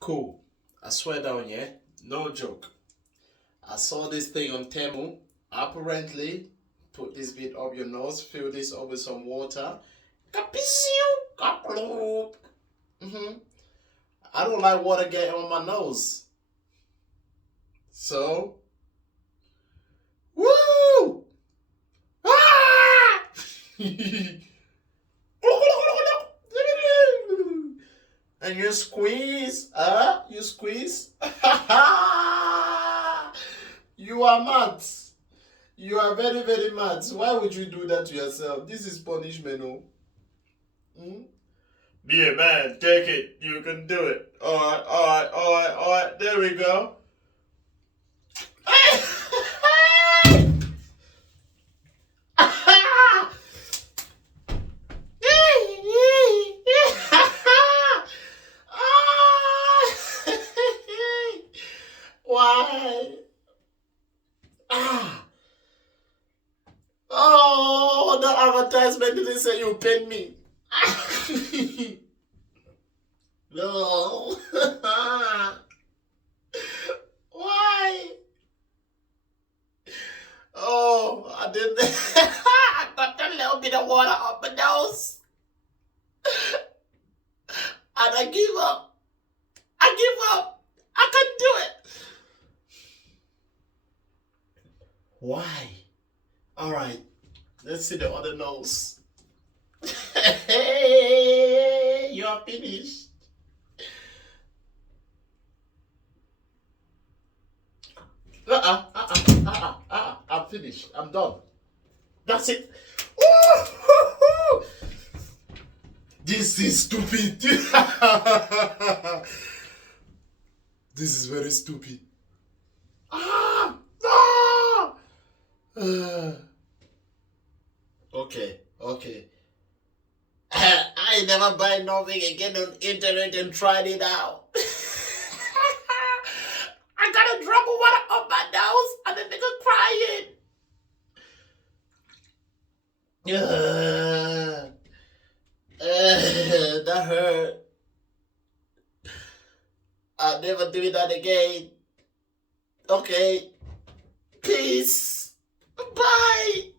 Cool. I swear down, yeah? No joke. I saw this thing on Temu. Apparently, put this bit up your nose, fill this up with some water. Mm-hmm. I don't like water getting on my nose. So, woo! Ah! And you squeeze, you squeeze. You are mad. You are very, very mad. Why would you do that to yourself? This is punishment, no? Hmm? Be a man, take it. You can do it. Alright, alright, alright, alright. There we go. Why? Ah. Oh, the advertisement didn't say you paid me. No. Why? Oh, I didn't. I got a little bit of water up my nose. And I give up. I give up. I couldn't do it. Why? Alright. Let's see the other nose. Hey, you are finished. I'm finished. I'm done. That's it. Woo! This is stupid. This is very stupid. Ah! Ah! Okay, okay. I ain't never buy nothing again on internet and tried it out. I got a drop of water up my nose and the nigga crying. That hurt. I'll never do that again. Okay. Peace. Bye.